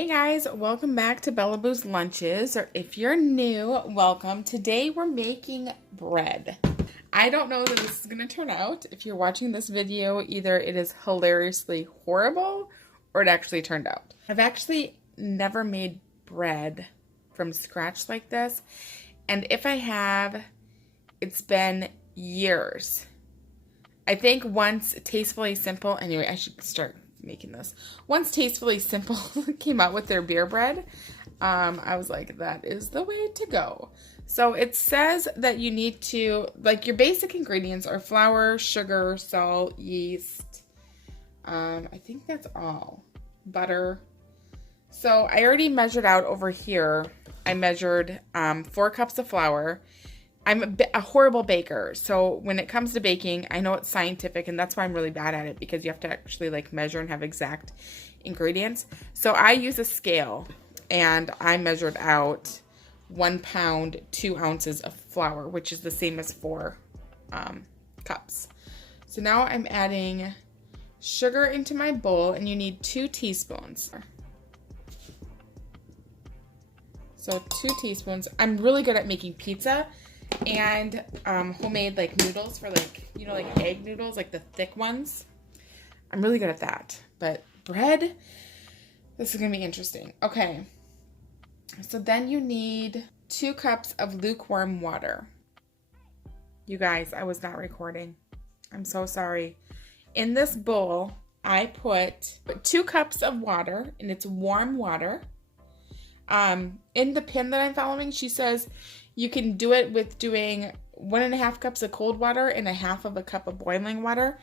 Hey guys, welcome back to Bella Boo's Lunches, or if you're new, welcome. Today we're making bread. I don't know that this is going to turn out. If you're watching this video, either it is hilariously horrible or it actually turned out. I've actually never made bread from scratch like this, and if I have, it's been years. I think once Tastefully Simple, anyway, I should start making this. Once Tastefully Simple came out with their beer bread, I was like, that is the way to go. So it says that you need to, like, your basic ingredients are flour, sugar, salt, yeast. I think that's all. Butter. So I already measured out over here. I measured 4 cups of flour. I'm a horrible baker, so when it comes to baking, I know it's scientific, and that's why I'm really bad at it, because you have to actually like measure and have exact ingredients. So I use a scale, and I measured out 1 pound, 2 ounces of flour, which is the same as 4 cups. So now I'm adding sugar into my bowl, and you need 2 teaspoons. So 2 teaspoons. I'm really good at making pizza and homemade like noodles for like, you know, like egg noodles, like the thick ones. I'm really good at that. But bread, this is gonna be interesting. Okay, so then you need 2 cups of lukewarm water. You guys, I was not recording. I'm so sorry. In this bowl, I put 2 cups of water, and it's warm water. In the pin that I'm following, she says you can do it with doing 1.5 cups of cold water and 1/2 cup of boiling water.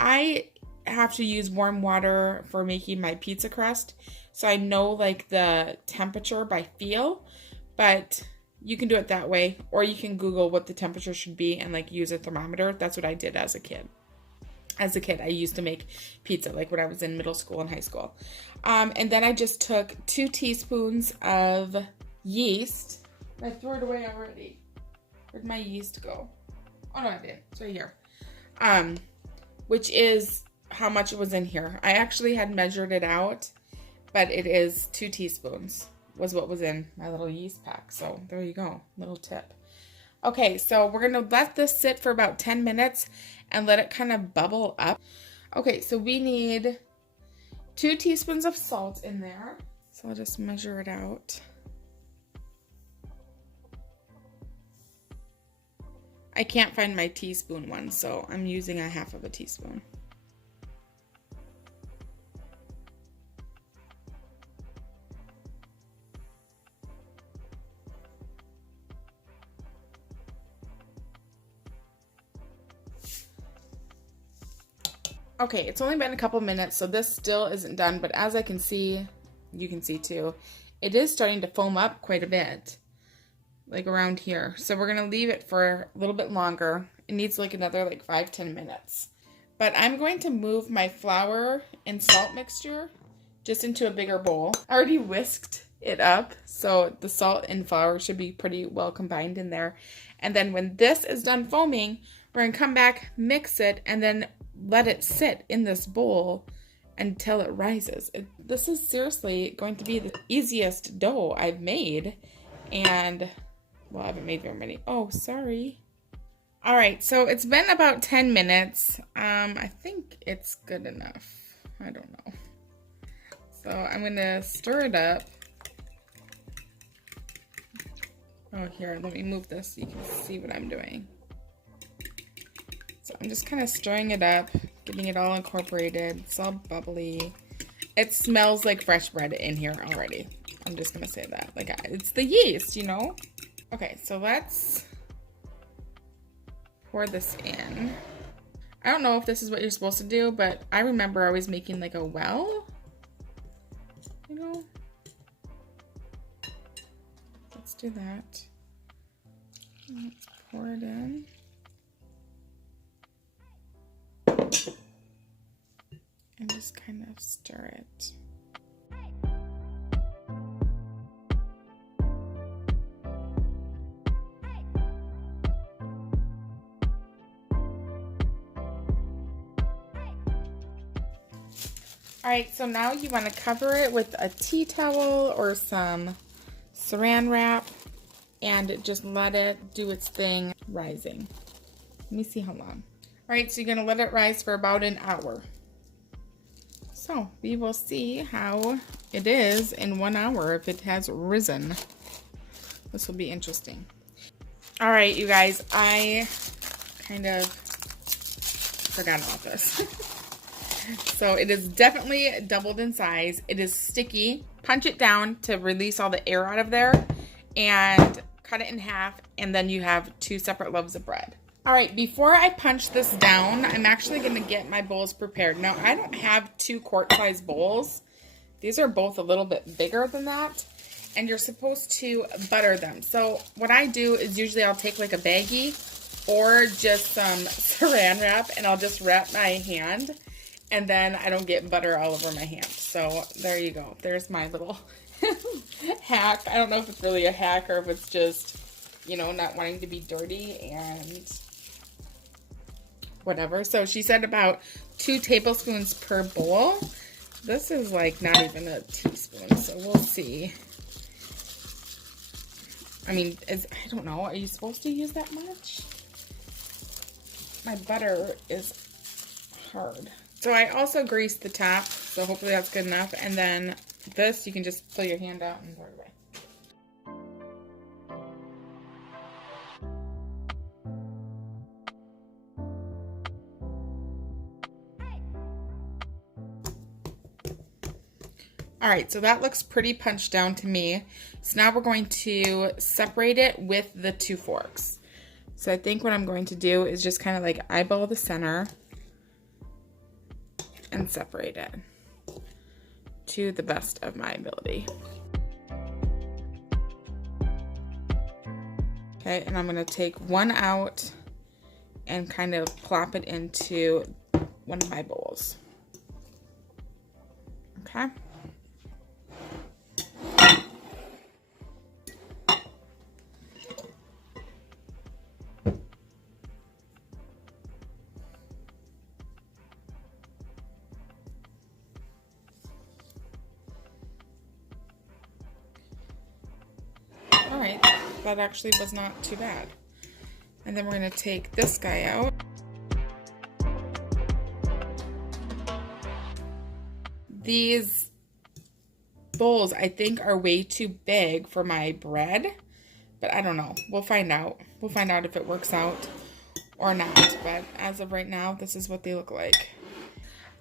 I have to use warm water for making my pizza crust, so I know like the temperature by feel, but you can do it that way, or you can Google what the temperature should be and like use a thermometer. That's what I did as a kid. As a kid, I used to make pizza, like when I was in middle school and high school. And then I just took 2 teaspoons of yeast. I threw it away already. Where'd my yeast go? Oh, no, I didn't. It's right here. Which is how much it was in here. I actually had measured it out, but it is 2 teaspoons was what was in my little yeast pack. So there you go. Little tip. Okay, so we're going to let this sit for about 10 minutes and let it kind of bubble up. Okay, so we need 2 teaspoons of salt in there. So I'll just measure it out. I can't find my teaspoon one, so I'm using 1/2 teaspoon. Okay, it's only been a couple minutes, so this still isn't done, but as I can see, you can see too, it is starting to foam up quite a bit, like around here. So we're gonna leave it for a little bit longer. It needs like another like 5-10 minutes. But I'm going to move my flour and salt mixture just into a bigger bowl. I already whisked it up, so the salt and flour should be pretty well combined in there. And then when this is done foaming, we're gonna come back, mix it, and then let it sit in this bowl until it rises. This is seriously going to be the easiest dough I've made. And, well, I haven't made very many. Oh, sorry. All right, so it's been about 10 minutes. I think it's good enough. I don't know. So I'm gonna stir it up. Oh, here, let me move this so you can see what I'm doing. So I'm just kind of stirring it up, getting it all incorporated. It's all bubbly. It smells like fresh bread in here already. I'm just going to say that. Like, it's the yeast, you know? Okay, so let's pour this in. I don't know if this is what you're supposed to do, but I remember always making like a well. You know? Let's do that. Let's pour it in. And just kind of stir it. Alright, so now you want to cover it with a tea towel or some saran wrap and just let it do its thing rising. Let me see how long. Alright, so you're going to let it rise for about an hour. So we will see how it is in 1 hour if it has risen. This will be interesting. Alright, you guys, I kind of forgot about this. So it is definitely doubled in size. It is sticky. Punch it down to release all the air out of there and cut it in half, and then you have 2 separate loaves of bread. All right, before I punch this down, I'm actually going to get my bowls prepared. Now, I don't have 2 quart-size bowls. These are both a little bit bigger than that, and you're supposed to butter them. So what I do is usually I'll take like a baggie or just some saran wrap, and I'll just wrap my hand, and then I don't get butter all over my hand. So there you go. There's my little hack. I don't know if it's really a hack or if it's just, you know, not wanting to be dirty and whatever. So she said about 2 tablespoons per bowl. This is like not even a teaspoon, so we'll see. I mean, I don't know. Are you supposed to use that much? My butter is hard. So I also greased the top, so hopefully that's good enough. And then this, you can just pull your hand out and throw it away. All right, so that looks pretty punched down to me. So now we're going to separate it with the 2 forks. So I think what I'm going to do is just kind of like eyeball the center and separate it to the best of my ability. Okay, and I'm going to take one out and kind of plop it into one of my bowls. Okay. All right, that actually was not too bad. And then we're going to take this guy out. These bowls, I think, are way too big for my bread, but I don't know. We'll find out. We'll find out if it works out or not, but as of right now, this is what they look like.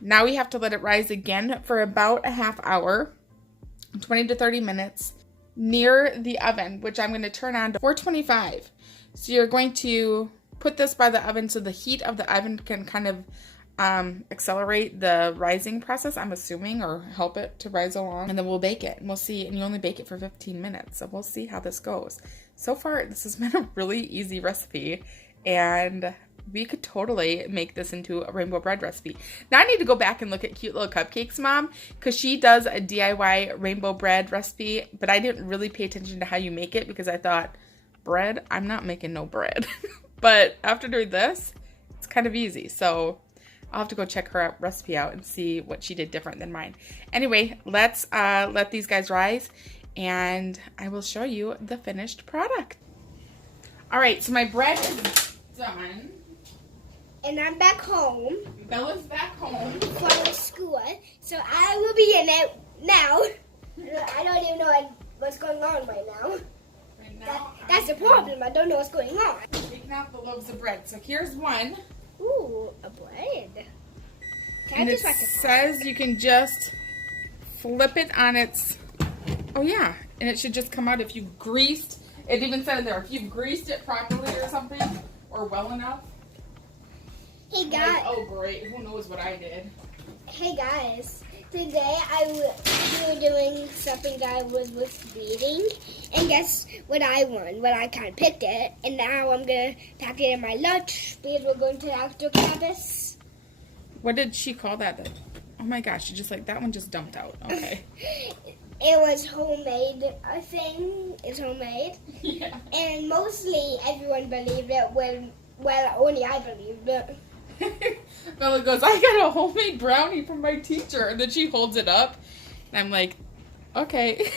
Now we have to let it rise again for about a half hour, 20 to 30 minutes, near the oven, which I'm going to turn on to 425. So you're going to put this by the oven so the heat of the oven can kind of accelerate the rising process, I'm assuming, or help it to rise along. And then we'll bake it, and we'll see. And you only bake it for 15 minutes, so we'll see how this goes. So far, this has been a really easy recipe, and we could totally make this into a rainbow bread recipe. Now I need to go back and look at Cute Little Cupcakes Mom, because she does a DIY rainbow bread recipe, but I didn't really pay attention to how you make it because I thought, bread? I'm not making no bread. But after doing this, it's kind of easy. So I'll have to go check her recipe out and see what she did different than mine. Anyway, let's let these guys rise, and I will show you the finished product. All right, so my bread is done. And I'm back home. Bella's back home from school, so I will be in it now. I don't even know what's going on right now. That's the problem. I don't know what's going on. Taking out the loaves of bread. So here's one. Ooh, a bread. And it says you can just flip it on its. Oh yeah, and it should just come out if you've greased. It even said in there if you've greased it properly or something, or well enough. Hey guys. Like, oh great, who knows what I did. Hey guys, today we were doing something that I was reading, and guess what I won? Well, I kind of picked it, and now I'm going to pack it in my lunch because we're going to outdoor campus. What did she call that? Oh my gosh, she just like, that one just dumped out. Okay. It was homemade, I think. It's homemade. Yeah. And mostly everyone believed it, well, only I believed it. Bella goes, I got a homemade brownie from my teacher. And then she holds it up. And I'm like, okay.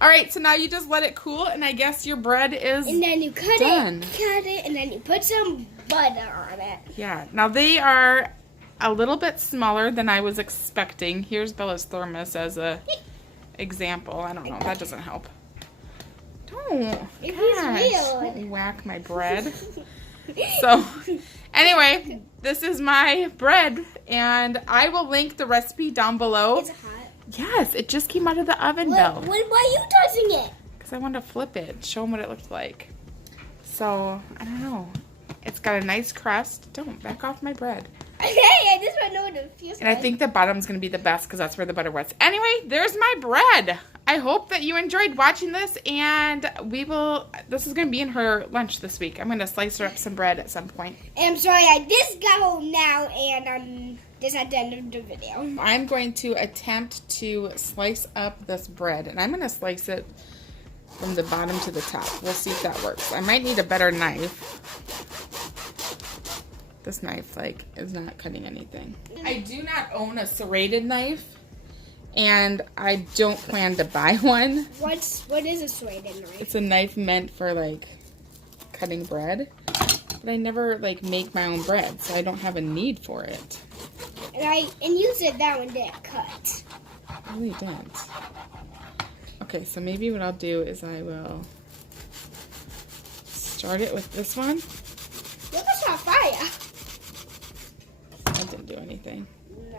All right, so now you just let it cool. And I guess your bread is And then you cut done. it, and then you put some butter on it. Yeah, now they are a little bit smaller than I was expecting. Here's Bella's thermos as a example. I don't know, that doesn't help. Don't. It Gosh, is weird. don't whack my bread. So, anyway, this is my bread, and I will link the recipe down below. It's hot. Yes, it just came out of the oven, Belle. Why are you touching it? Because I wanted to flip it, show them what it looked like. So, I don't know. It's got a nice crust. Don't back off my bread. Hey, I just want to know what it feels And I think the bottom's going to be the best because that's where the butter was. Anyway, there's my bread. I hope that you enjoyed watching this, and this is going to be in her lunch this week. I'm going to slice her up some bread at some point. And I'm sorry, I just got home now, and I'm just at the end of the video. I'm going to attempt to slice up this bread, and I'm going to slice it from the bottom to the top. We'll see if that works. I might need a better knife. This knife, is not cutting anything. I do not own a serrated knife, and I don't plan to buy one. What is a serrated knife? It's a knife meant for, cutting bread, but I never, make my own bread, so I don't have a need for it. And you said that one didn't cut. I really didn't. Okay, so maybe what I'll do is I will start it with this one. Look, it's on fire. That didn't do anything. No.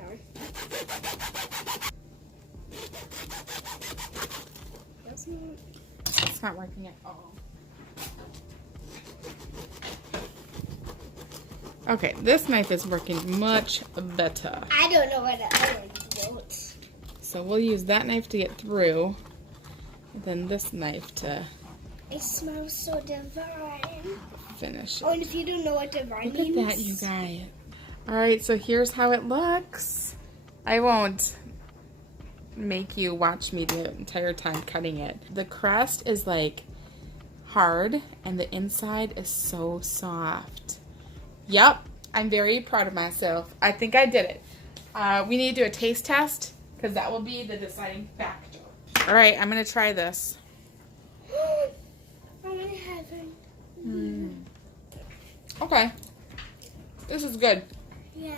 It's not working at all. Okay, this knife is working much better. I don't know what the other one wrote. So we'll use that knife to get through, and then this knife to It smells so divine. finish it. Oh, and if you don't know what divine means. Look at that, you guys. Alright, so here's how it looks. I won't make you watch me the entire time cutting it. The crust is hard, and the inside is so soft. Yep, I'm very proud of myself. I think I did it. We need to do a taste test, because that will be the deciding factor. Alright, I'm going to try this. Oh my heaven. Okay. This is good. Yeah.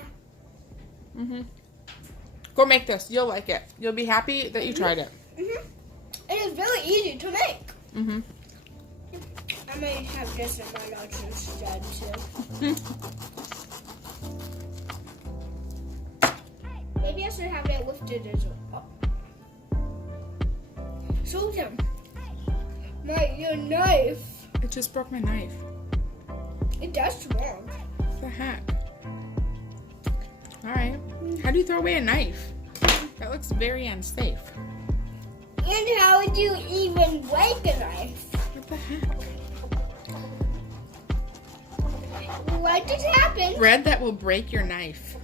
Go make this. You'll like it. You'll be happy that you tried it. It is really easy to make. I may have this in my lunch instead too. Maybe I should have it lifted as well. Show them. Your knife. It just broke my knife. It does smell. What the heck? Alright. How do you throw away a knife? That looks very unsafe. And how would you even break a knife? What the heck? What just happened? Bread that will break your knife.